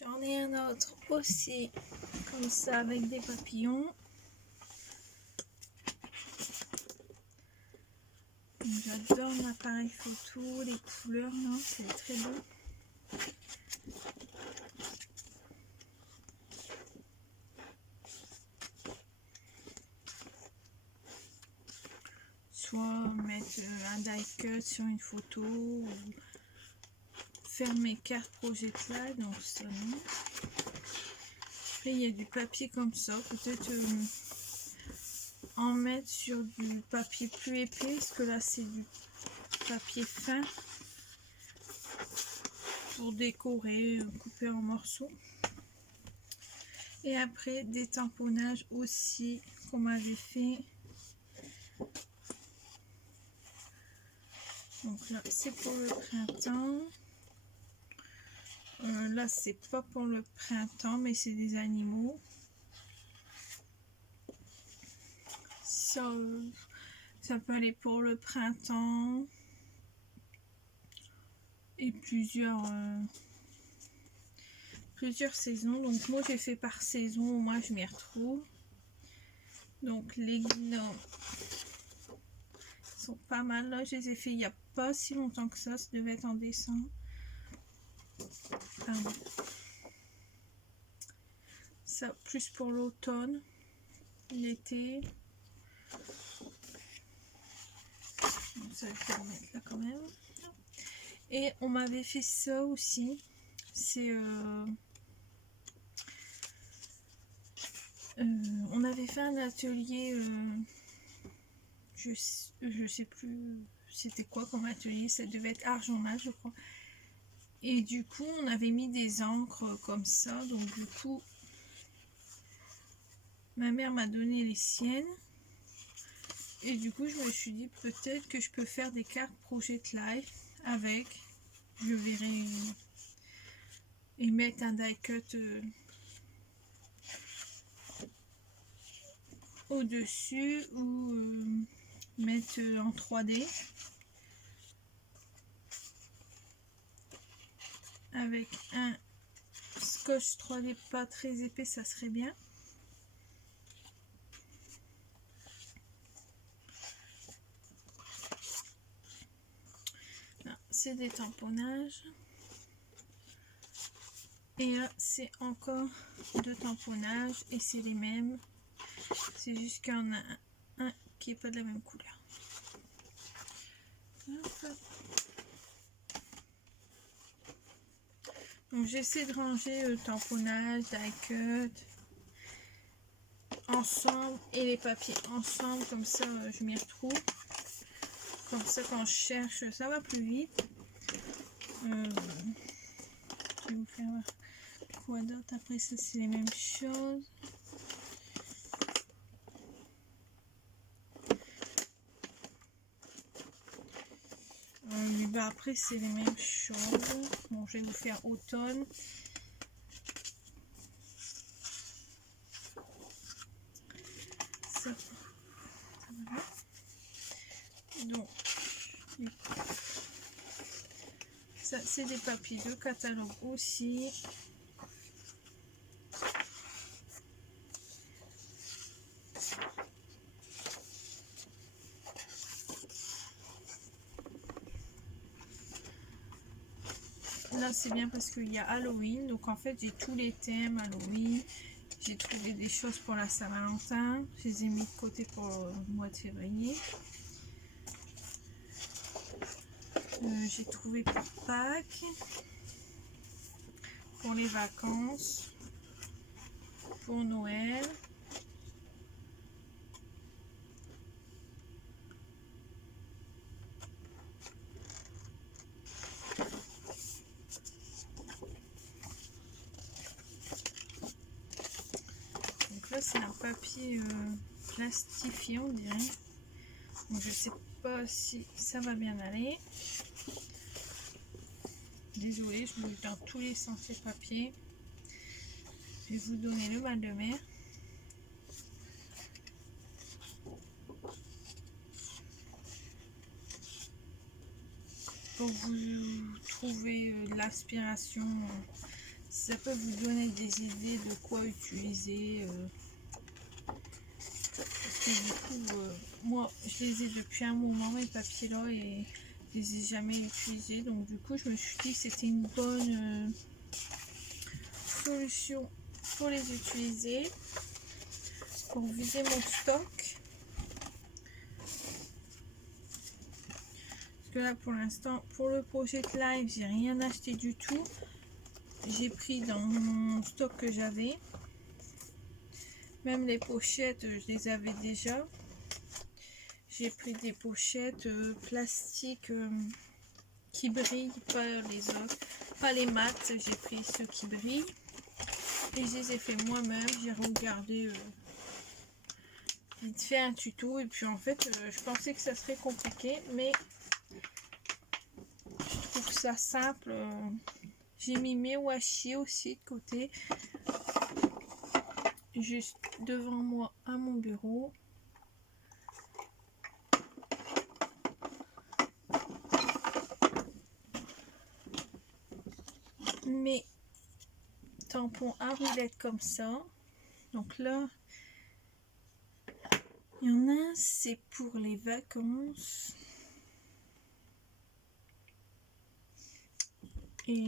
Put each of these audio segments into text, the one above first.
J'en ai un autre aussi, comme ça, avec des papillons. J'adore l'appareil photo, les couleurs, là, c'est très beau. Soit mettre un die cut sur une photo, ou faire mes cartes Project Live, donc ça non. Après il y a du papier comme ça, peut-être en mettre sur du papier plus épais, parce que là c'est du papier fin pour décorer, couper en morceaux. Et après des tamponnages aussi qu'on m'avait fait. Donc là c'est pour le printemps. Là c'est pas pour le printemps, mais c'est des animaux. Ça peut aller pour le printemps et plusieurs saisons. Donc moi j'ai fait par saison, moi je m'y retrouve. Donc les gnomes sont pas mal. Là je les ai fait il n'y a pas si longtemps que ça devait être en décembre. Pardon. Ça plus pour l'automne, l'été. Ça va faire mettre là quand même. Et on m'avait fait ça aussi. C'est on avait fait un atelier, je sais plus c'était quoi comme atelier, ça devait être argenage je crois. Et du coup on avait mis des encres comme ça, donc du coup ma mère m'a donné les siennes. Et du coup je me suis dit peut-être que je peux faire des cartes Project Live avec, je verrai, et mettre un die cut au-dessus ou mettre en 3D avec un scotch 3D pas très épais, ça serait bien. C'est des tamponnages. Et là c'est encore deux tamponnages et c'est les mêmes. C'est juste qu'il y en a un qui est pas de la même couleur. Hop. Donc j'essaie de ranger le tamponnage, die cut ensemble et les papiers ensemble, comme ça je m'y retrouve. Comme ça quand je cherche ça va plus vite. Je vais vous faire voir quoi d'autre. Après ça c'est les mêmes choses. Bah après c'est les mêmes choses. Bon, je vais vous faire automne. Ça va. Donc ça c'est des papiers de catalogue aussi. Là c'est bien parce qu'il y a Halloween, donc en fait j'ai tous les thèmes Halloween. J'ai trouvé des choses pour la Saint-Valentin, je les ai mis de côté pour le mois de février. J'ai trouvé pour Pâques, pour les vacances, pour Noël. C'est un papier plastifié on dirait, donc je sais pas si ça va bien aller. Désolée, je bouge dans tous les sens ces papiers. Je vais vous donner le mal de mer. Pour vous trouver de l'aspiration, ça peut vous donner des idées de quoi utiliser. Parce que du coup, moi, je les ai depuis un moment, mes papiers là, et je les ai jamais utilisés. Donc du coup, je me suis dit que c'était une bonne solution pour les utiliser, pour vider mon stock. Parce que là, pour l'instant, pour le projet de live, j'ai rien acheté du tout. J'ai pris dans mon stock que j'avais. Même les pochettes, je les avais déjà. J'ai pris des pochettes plastiques qui brillent, pas les autres, pas les mates. J'ai pris ceux qui brillent et je les ai fait moi-même. J'ai regardé vite fait un tuto et puis en fait, je pensais que ça serait compliqué, mais je trouve ça simple. J'ai mis mes washi aussi de côté, juste devant moi à mon bureau. Mes tampons à roulettes comme ça. Donc là, il y en a un, c'est pour les vacances. Et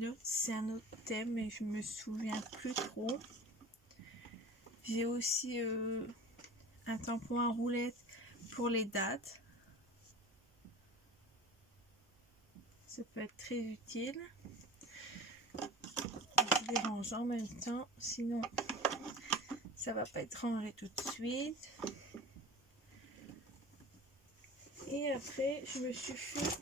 l'autre, c'est un autre thème, mais je me souviens plus trop. J'ai aussi un tampon à roulettes pour les dates. Ça peut être très utile. Je les range en même temps, sinon ça va pas être rangé tout de suite. Et après, je me suis fait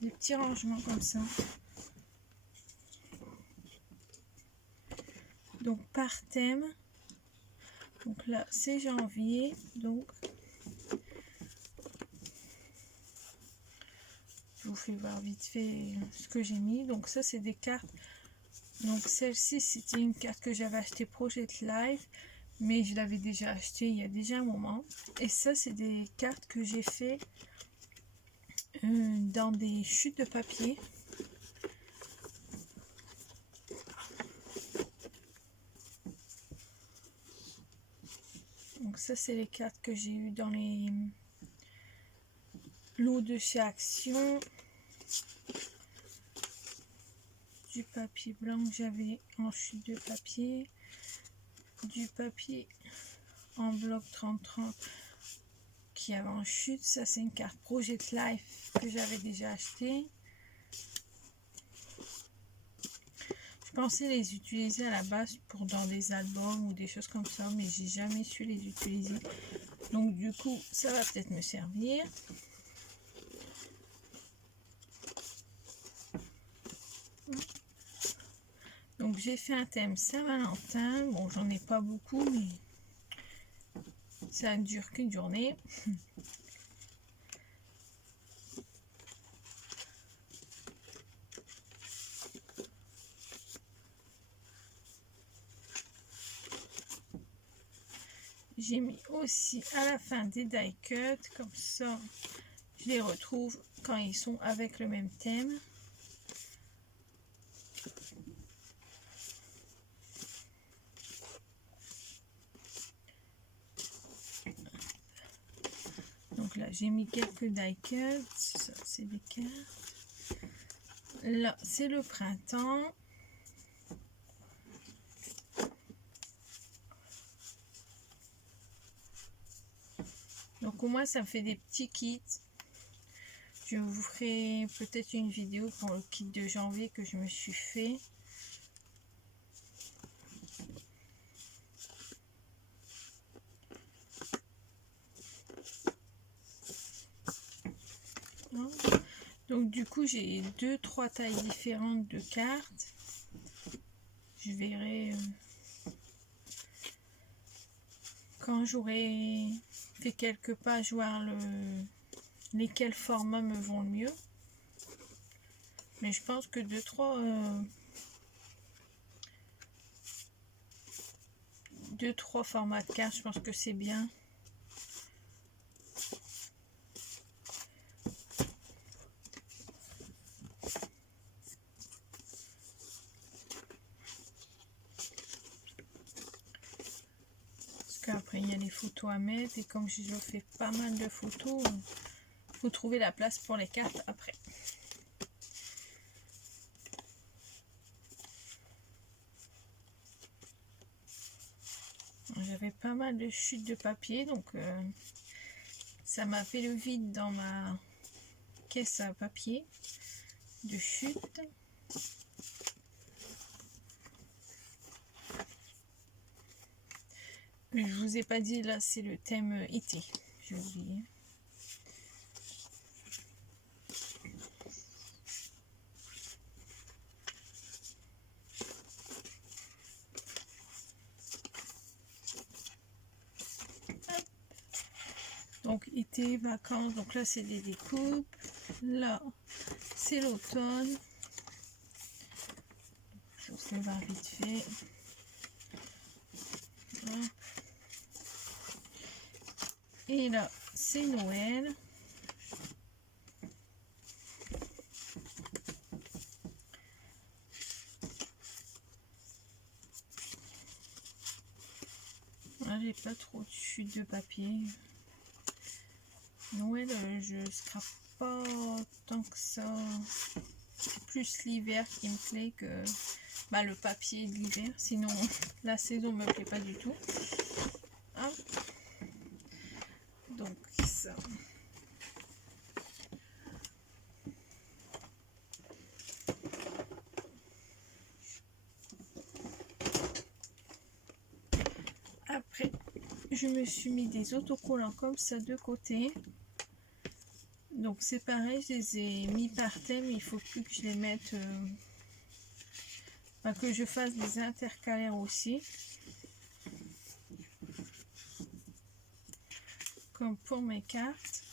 des petits rangements comme ça. Donc par thème. Donc là, c'est janvier. Donc je vous fais voir vite fait ce que j'ai mis. Donc ça, c'est des cartes. Donc celle-ci, c'était une carte que j'avais achetée Projet Live, mais je l'avais déjà acheté il y a déjà un moment. Et ça, c'est des cartes que j'ai fait dans des chutes de papier. Donc ça, c'est les cartes que j'ai eues dans les lots de chez Action. Du papier blanc que j'avais en chute de papier. Du papier en bloc 30-30 qui avait en chute. Ça, c'est une carte Project Life que j'avais déjà acheté. Je pensais les utiliser à la base pour dans des albums ou des choses comme ça, mais j'ai jamais su les utiliser. Donc du coup, ça va peut-être me servir. Donc j'ai fait un thème Saint-Valentin. Bon, j'en ai pas beaucoup, mais ça ne dure qu'une journée. J'ai mis aussi à la fin des die cuts, comme ça je les retrouve quand ils sont avec le même thème. Donc là j'ai mis quelques die cuts, ça c'est des cartes. Là c'est le printemps. Donc au moins ça me fait des petits kits. Je vous ferai peut-être une vidéo pour le kit de janvier que je me suis fait. Donc du coup j'ai 2-3 tailles différentes de cartes. Je verrai quand j'aurai fait quelques pages voir lesquels formats me vont le mieux. Mais je pense que 2-3 formats de cartes, je pense que c'est bien. qu'après il y a les photos à mettre et comme je fais pas mal de photos, il faut trouver la place pour les cartes après. J'avais pas mal de chutes de papier, donc ça m'a fait le vide dans ma caisse à papier de chute. Je vous ai pas dit, là c'est le thème été, j'ai oublié. Donc été, vacances, donc là c'est des découpes, là c'est l'automne. Je vous fais voir vite fait. Voilà. Et là c'est Noël. Là j'ai pas trop de chute de papier. Noël, je scrape pas tant que ça. C'est plus l'hiver qui me plaît que le papier de l'hiver. Sinon, la saison me plaît pas du tout. Hop. Donc ça. Après, je me suis mis des autocollants comme ça de côté. Donc c'est pareil, je les ai mis par thème, il faut plus que je les mette, que je fasse des intercalaires aussi. Comme pour mes cartes.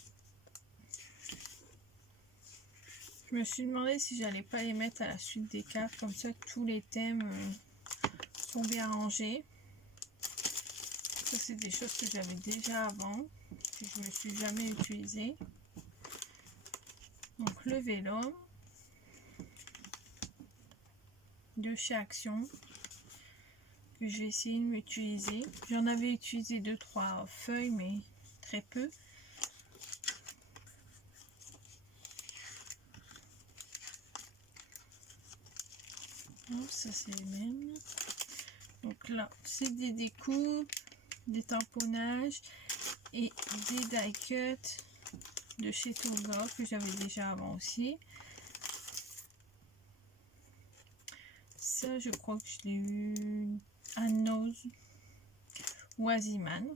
Je me suis demandé si j'allais pas les mettre à la suite des cartes, comme ça tous les thèmes sont bien rangés. Ça c'est des choses que j'avais déjà avant, que je ne me suis jamais utilisé. Donc le vélum de chez Action que je vais essayer de m'utiliser. J'en avais utilisé 2-3 feuilles mais très peu. Oh, ça c'est les mêmes. Donc là c'est des découpes, des tamponnages et des die cuts de chez Toga que j'avais déjà avant aussi. Ça je crois que je l'ai eu à Nose ou à Ziman.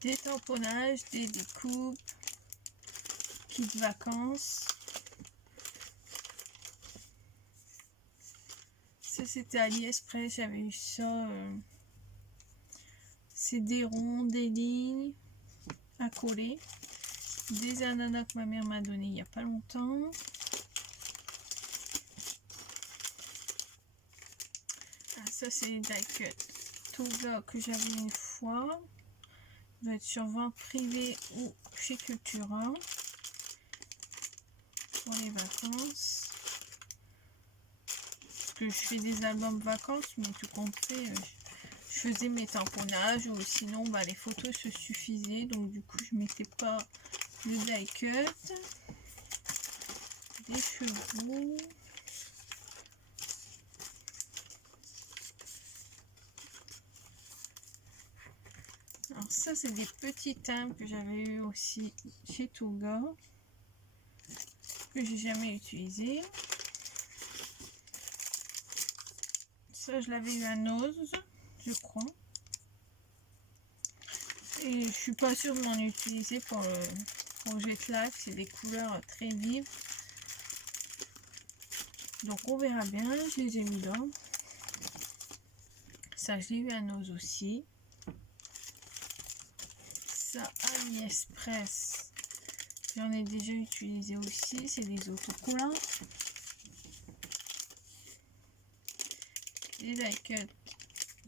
Des tamponnages, des découpes, kit vacances. Ça c'était AliExpress, j'avais eu ça. C'est des ronds, des lignes à coller. Des ananas que ma mère m'a donné il n'y a pas longtemps. Ah, ça c'est les die cut Toga que j'avais une fois. Ça doit être sur vente privée ou chez Cultura pour les vacances. Parce que je fais des albums vacances, mais tout compte fait, je faisais mes tamponnages ou sinon les photos se suffisaient. Donc du coup je mettais pas le die cut. Des chevaux. Alors ça c'est des petits timbres que j'avais eu aussi chez Toga, que j'ai jamais utilisé. Ça je l'avais eu à Nose, je crois. Et je suis pas sûre de m'en utiliser pour le Jet Life, c'est des couleurs très vives. Donc on verra bien, je les ai mis là. Ça je l'ai eu à Nose aussi. Ça AliExpress, j'en ai déjà utilisé aussi, c'est des autocollants. Des die cut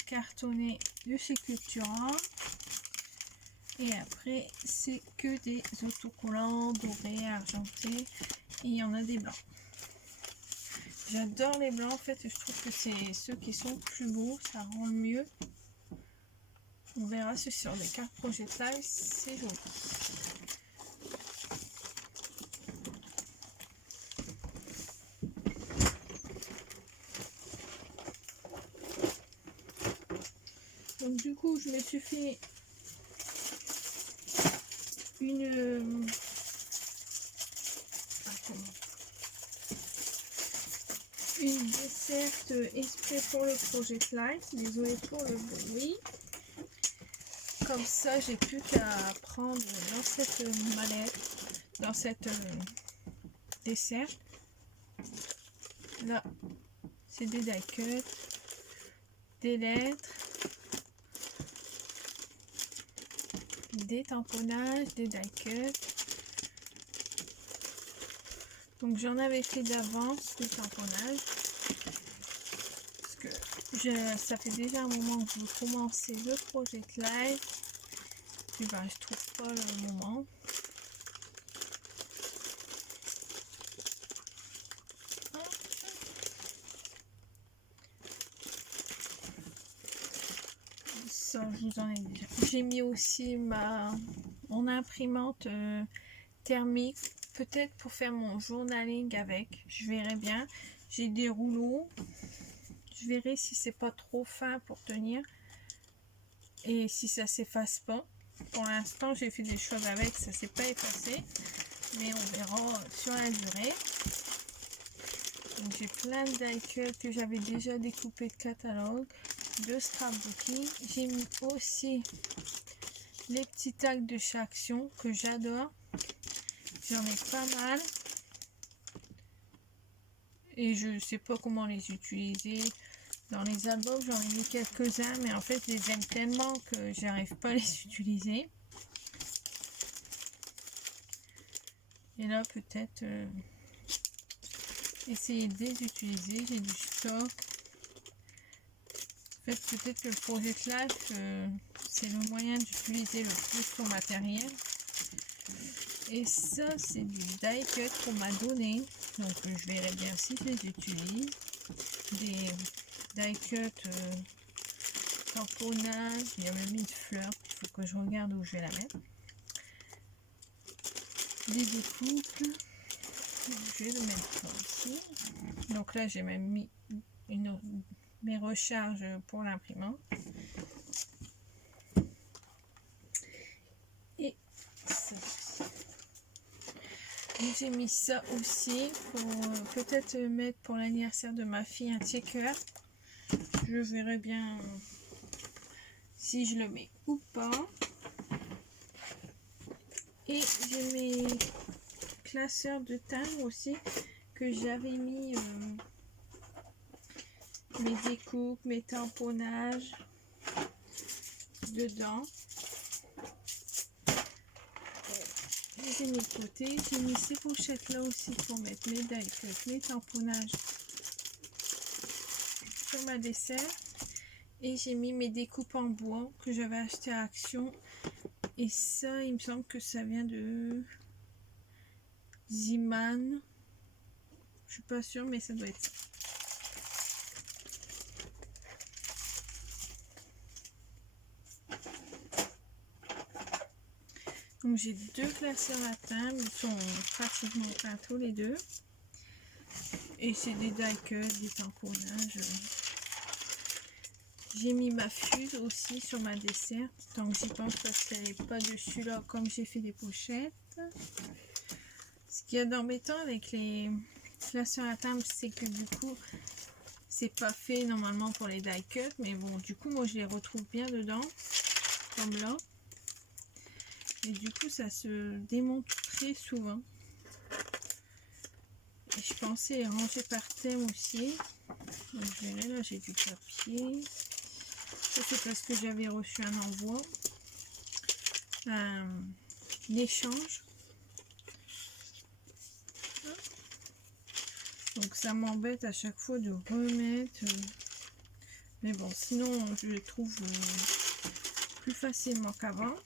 cartonnés de chez Cultura. Et après c'est que des autocollants dorés, argentés, et il y en a des blancs. J'adore les blancs en fait, je trouve que c'est ceux qui sont plus beaux, ça rend le mieux. On verra ce sur des cartes Project Live, c'est joli. Donc du coup, je me suis fait une desserte exprès pour le Project Live. Désolée pour le bruit. Comme ça, j'ai plus qu'à prendre dans cette mallette, dans cette desserte. Là, c'est des die cuts, des lettres, des tamponnages, des die cuts. Donc j'en avais fait d'avance des tamponnages. Parce que ça fait déjà un moment que je veux commencer le Project Live. Et ben je trouve pas le moment. Ça, je vous en ai déjà. J'ai mis aussi mon imprimante thermique, peut-être pour faire mon journaling avec. Je verrai bien. J'ai des rouleaux. Je verrai si c'est pas trop fin pour tenir et si ça s'efface pas. Pour l'instant, j'ai fait des choses avec, ça s'est pas effacé, mais on verra sur la durée. Donc j'ai plein de die cuts que j'avais déjà découpé de catalogue, de scrapbooking. J'ai mis aussi les petits tags de chez Action que j'adore. J'en ai pas mal et je sais pas comment les utiliser. Dans les albums, j'en ai mis quelques-uns, mais en fait, je les aime tellement que j'arrive pas à les utiliser. Et là, peut-être essayer de les utiliser. J'ai du stock. En fait, peut-être que le Project Life, c'est le moyen d'utiliser le plus ton matériel. Et ça, c'est du die cut qu'on m'a donné. Donc, je verrai bien si je les utilise. Des die cut tamponnage. Il y a même une fleur. Il faut que je regarde où je vais la mettre. Des découpes. Je vais le mettre ici. Donc là, j'ai même mis mes recharges pour l'imprimante. Et ça aussi. J'ai mis ça aussi pour peut-être mettre pour l'anniversaire de ma fille un checker. Je verrai bien si je le mets ou pas. Et j'ai mes classeurs de timbres aussi que j'avais mis mes découpes, mes tamponnages dedans. J'ai mis de côté. J'ai mis ces pochettes là aussi pour mettre mes die cuts, mes tamponnages sur ma dessert. Et j'ai mis mes découpes en bois que j'avais acheté à Action. Et ça, il me semble que ça vient de Ziman. Je suis pas sûre, mais ça doit être ça. Donc j'ai deux classeurs à timbres, ils sont pratiquement peints tous les deux. Et c'est des die cuts, des tamponnages. J'ai mis ma fuse aussi sur ma dessert, tant que j'y pense parce qu'elle n'est pas dessus là comme j'ai fait des pochettes. Ce qu'il y a d'embêtant avec les classeurs à timbres, c'est que du coup, c'est pas fait normalement pour les die cuts, mais bon, du coup, moi je les retrouve bien dedans, comme là. Et du coup, ça se démonte très souvent. Et je pensais les ranger par thème aussi. Donc je verrai, là j'ai du papier. Ça c'est parce que j'avais reçu un envoi. Un échange. Donc ça m'embête à chaque fois de remettre. Mais bon, sinon je les trouve plus facilement qu'avant.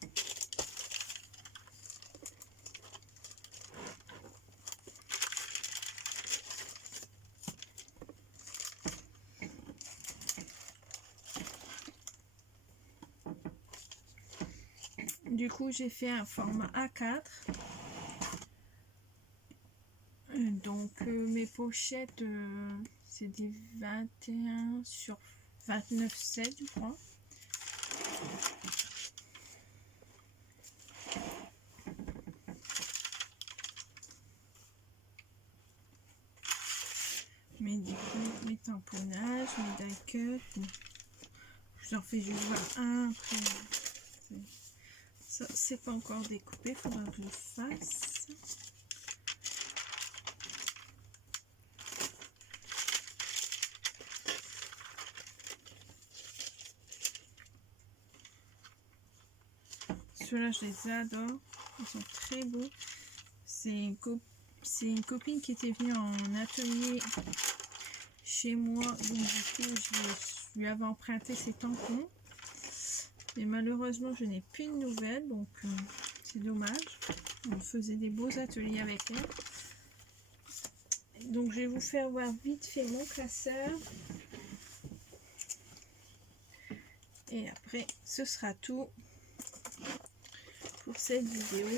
Du coup, j'ai fait un format A4. Donc, mes pochettes, c'est des 21 sur 29,7, je crois. Mais du coup, mes tamponnages, mes die cuts, je vous en fais juste voir un. Après, ça, c'est pas encore découpé, il faudra que je le fasse. Ceux-là, je les adore. Ils sont très beaux. C'est une copine qui était venue en atelier chez moi. Donc, du coup, je lui avais emprunté ses tampons. Mais malheureusement, je n'ai plus de nouvelles. Donc, c'est dommage. On faisait des beaux ateliers avec elle. Donc, je vais vous faire voir vite fait mon classeur. Et après, ce sera tout pour cette vidéo.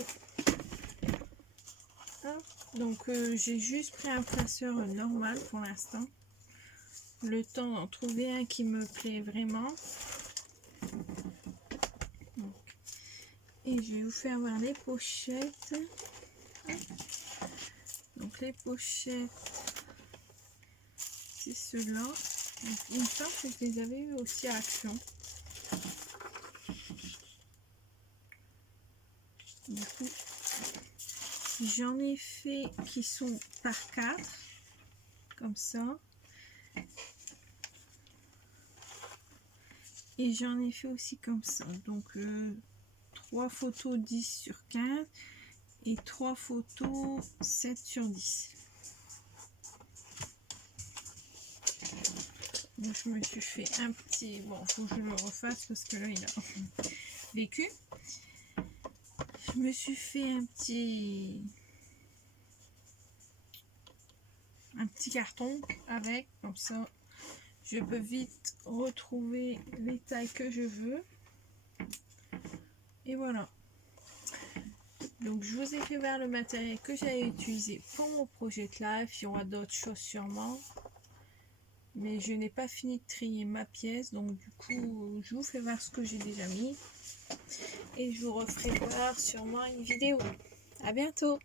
Donc j'ai juste pris un classeur normal pour l'instant. Le temps d'en trouver un qui me plaît vraiment. Et je vais vous faire voir les pochettes. Donc les pochettes, c'est ceux-là. Il me semble que je les avais eu aussi à Action. Du coup, j'en ai fait qui sont par 4, comme ça. Et j'en ai fait aussi comme ça. Donc 3 photos 10 sur 15 et 3 photos 7 sur 10. Donc je me suis fait un petit... Bon, faut que je le refasse parce que là, il a vécu. Je me suis fait un petit carton avec, comme ça, je peux vite retrouver les tailles que je veux. Et voilà. Donc je vous ai fait voir le matériel que j'avais utilisé pour mon projet de live. Il y aura d'autres choses sûrement. Mais je n'ai pas fini de trier ma pièce. Donc du coup, je vous fais voir ce que j'ai déjà mis. Et je vous referai voir sûrement une vidéo. À bientôt!